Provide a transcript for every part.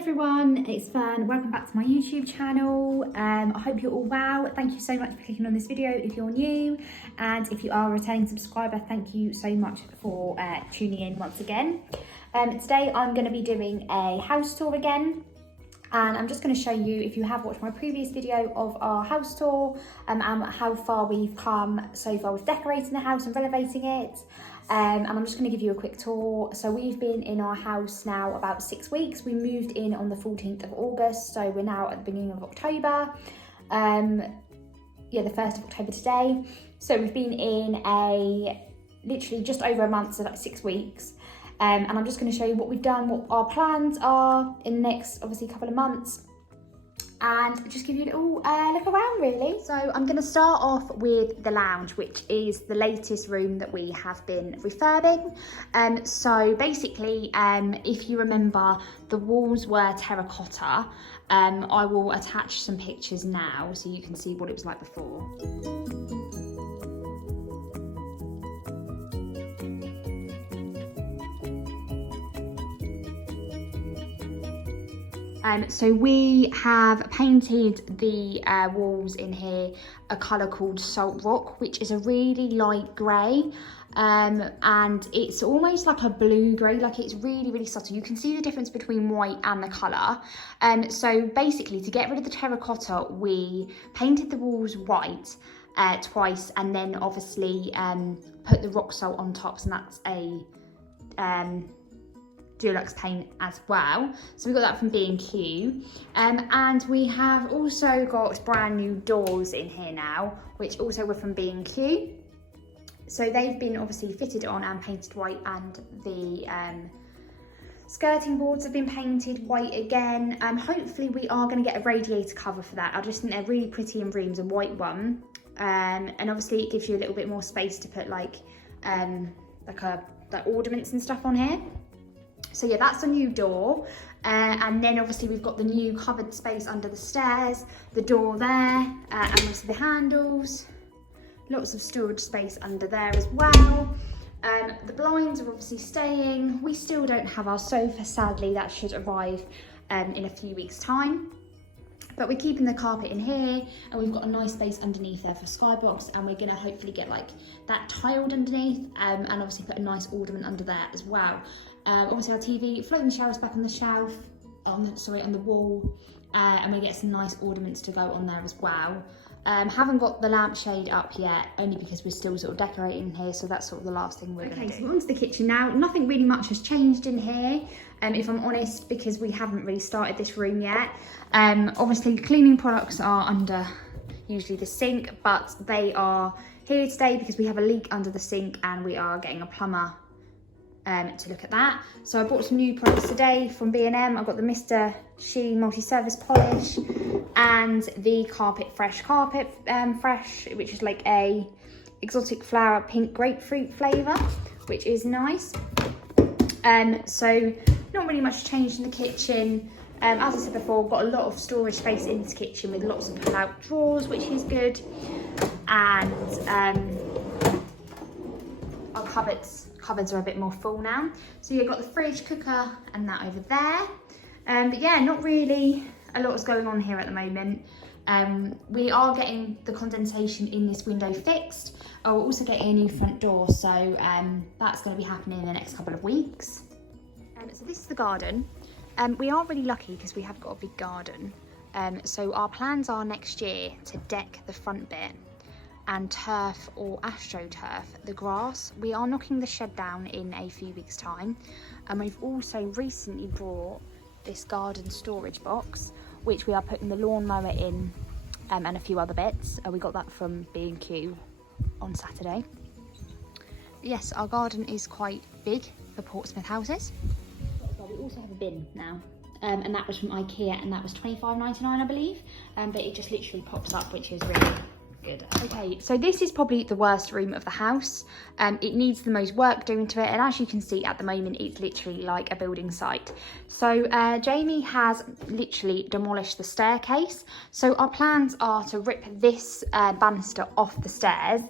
everyone, it's Fern. Welcome back to my YouTube channel. I hope you're all well. Thank you so much for clicking on this video if you're new, and if you are a returning subscriber, thank you so much for tuning in once again. Today I'm going to be doing a house tour again, and I'm just going to show you, if you have watched my previous video of our house tour, and how far we've come so far with decorating the house and renovating it. And I'm just going to give you a quick tour. So we've been in our house now about 6 weeks. We moved in on the 14th of August, so we're now at the beginning of October. The 1st of October today. So we've been in literally just over a month, so like 6 weeks. And I'm just going to show you what we've done, what our plans are in the next, obviously, couple of months, and just give you a little look around, really. So I'm going to start off with the lounge, which is the latest room that we have been refurbing. So basically, if you remember, the walls were terracotta. I will attach some pictures now so you can see what it was like before. So we have painted the walls in here a colour called Salt Rock, which is a really light grey, and it's almost like a blue grey, like it's really, really subtle. You can see the difference between white and the colour. So basically, to get rid of the terracotta, we painted the walls white twice, and then obviously put the rock salt on top, and that's a deluxe paint as well. So we got that from B&Q, and we have also got brand new doors in here now, which also were from B&Q. So they've been obviously fitted on and painted white, and the skirting boards have been painted white again. Hopefully we are going to get a radiator cover for that. I just think they're really pretty in rooms, a white one, and obviously it gives you a little bit more space to put like ornaments and stuff on here. So yeah, that's a new door, and then obviously we've got the new covered space under the stairs, the door there, and obviously the handles, lots of storage space under there as well. The blinds are obviously staying. We still don't have our sofa, sadly. That should arrive in a few weeks' time. But we're keeping the carpet in here, and we've got a nice space underneath there for Skybox, and we're going to hopefully get like that tiled underneath, and obviously put a nice ornament under there as well. Obviously our TV, floating showers back on the shelf, on the wall, and we get some nice ornaments to go on there as well. Haven't got the lampshade up yet, only because we're still sort of decorating here, so that's sort of the last thing we're going to do. Okay, so we're onto the kitchen now. Nothing really much has changed in here, if I'm honest, because we haven't really started this room yet. Obviously cleaning products are under usually the sink, but they are here today because we have a leak under the sink, and we are getting a plumber to look at that. So I bought some new products today from B&M. I've got the Mr. Sheen multi-service polish and the Fresh Carpet Fresh, which is like a exotic flower pink grapefruit flavour, which is nice. So not really much changed in the kitchen. As I said before, got a lot of storage space in this kitchen with lots of pull-out drawers, which is good, and our cupboards are a bit more full now. So you've got the fridge, cooker, and that over there. But yeah, not really a lot is going on here at the moment. We are getting the condensation in this window fixed. We're also getting a new front door, so that's going to be happening in the next couple of weeks. So this is the garden. We are really lucky because we have got a big garden. So our plans are next year to deck the front bit and turf or astroturf the grass. We are knocking the shed down in a few weeks' time, and we've also recently brought this garden storage box, which we are putting the lawnmower in, and a few other bits. We got that from B&Q on Saturday. Yes, our garden is quite big for Portsmouth houses. We also have a bin now, and that was from IKEA, and that was £25.99, I believe, but it just literally pops up, which is really good. Okay, so this is probably the worst room of the house. It needs the most work doing to it, and as you can see at the moment, it's literally like a building site. So Jamie has literally demolished the staircase. So our plans are to rip this banister off the stairs,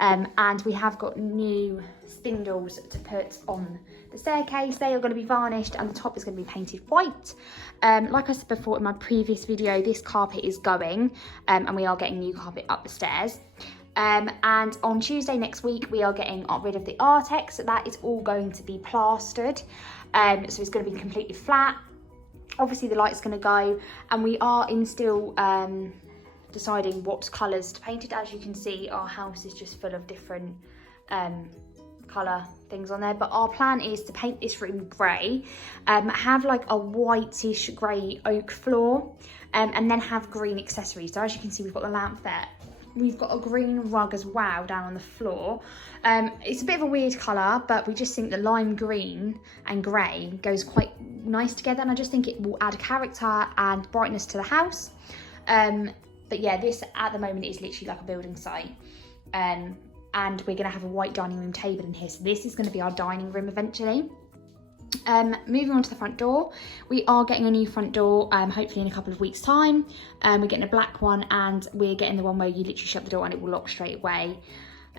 And we have got new spindles to put on the staircase. They are going to be varnished and the top is going to be painted white. Like I said before in my previous video, this carpet is going and we are getting new carpet up the stairs. And on Tuesday next week, we are getting rid of the Artex. So that is all going to be plastered. So it's going to be completely flat. Obviously the light's going to go, and we are still deciding what colours to paint it. As you can see, our house is just full of different colour things on there, but our plan is to paint this room grey, have like a whitish grey oak floor, and then have green accessories. So as you can see, we've got the lamp there. We've got a green rug as well down on the floor. It's a bit of a weird colour, but we just think the lime green and grey goes quite nice together, and I just think it will add character and brightness to the house. But yeah, this at the moment is literally like a building site. And we're going to have a white dining room table in here. So this is going to be our dining room eventually. Moving on to the front door, we are getting a new front door, hopefully in a couple of weeks time. We're getting a black one, and we're getting the one where you literally shut the door and it will lock straight away.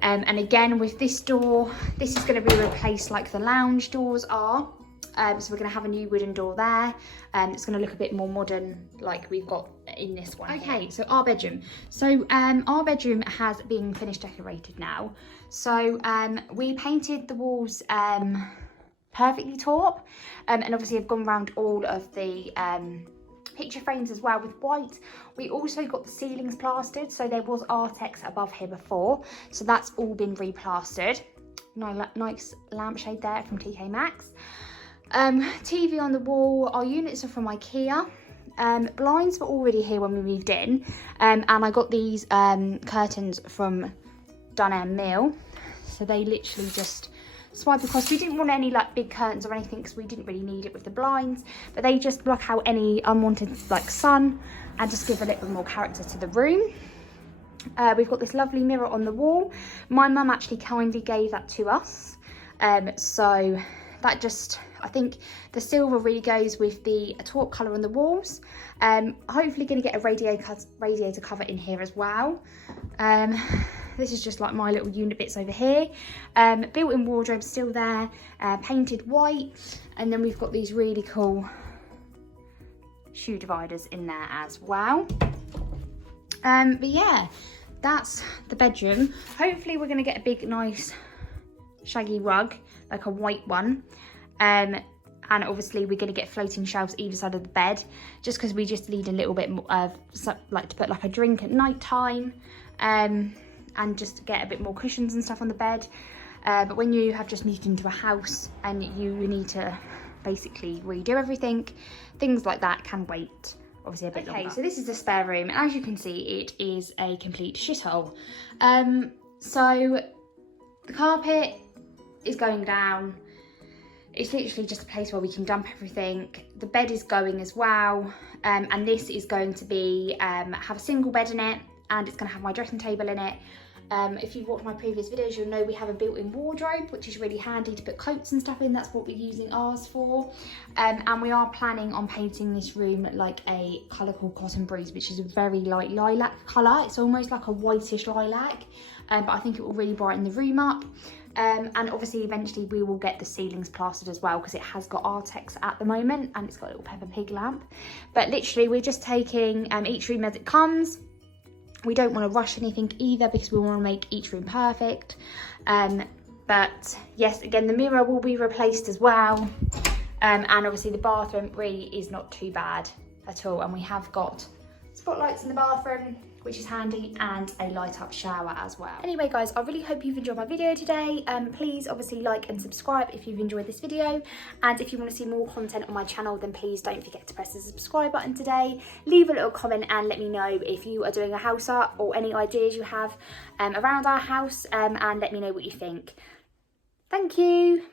And again with this door, this is going to be replaced like the lounge doors are. So we're going to have a new wooden door there. It's going to look a bit more modern like we've got in this one. Okay, so our bedroom. So our bedroom has been finished decorated now. So we painted the walls perfectly taupe, and obviously I've gone around all of the picture frames as well with white. We also got the ceilings plastered, so there was Artex above here before, so that's all been replastered. Nice lampshade there from TK Maxx. TV on the wall. Our units are from IKEA. Blinds were already here when we moved in, and I got these curtains from Dunelm Mill, so they literally just swipe across. We didn't want any like big curtains or anything because we didn't really need it with the blinds, but they just block out any unwanted like sun and just give a little more character to the room. We've got this lovely mirror on the wall. My mum actually kindly gave that to us, so that just, I think the silver really goes with the taupe colour on the walls. Hopefully going to get a radiator cover in here as well. This is just like my little unit bits over here. Built-in wardrobe still there, painted white, and then we've got these really cool shoe dividers in there as well. But yeah, that's the bedroom. Hopefully we're going to get a big nice shaggy rug, like a white one. And obviously we're going to get floating shelves either side of the bed, just because we just need a little bit more of like to put like a drink at night time, and just get a bit more cushions and stuff on the bed. But when you have just moved into a house and you need to basically redo everything, things like that can wait obviously a bit longer. So this is the spare room, and as you can see, it is a complete shithole. So the carpet is going down. It's literally just a place where we can dump everything. The bed is going as well, and this is going to be have a single bed in it, and it's going to have my dressing table in it. If you've watched my previous videos, you'll know we have a built-in wardrobe, which is really handy to put coats and stuff in. That's what we're using ours for. And we are planning on painting this room like a colour called Cotton Breeze, which is a very light lilac colour. It's almost like a whitish lilac, but I think it will really brighten the room up. And obviously eventually we will get the ceilings plastered as well, because it has got Artex at the moment and it's got a little Peppa Pig lamp. But literally we're just taking each room as it comes. We don't want to rush anything either, because we want to make each room perfect. But yes, again, the mirror will be replaced as well. And obviously the bathroom really is not too bad at all. And we have got spotlights in the bathroom, which is handy, and a light up shower as well. Anyway guys, I really hope you've enjoyed my video today. Please obviously like and subscribe if you've enjoyed this video, and if you want to see more content on my channel, then please don't forget to press the subscribe button today. Leave a little comment and let me know if you are doing a house up or any ideas you have around our house, and let me know what you think. Thank you.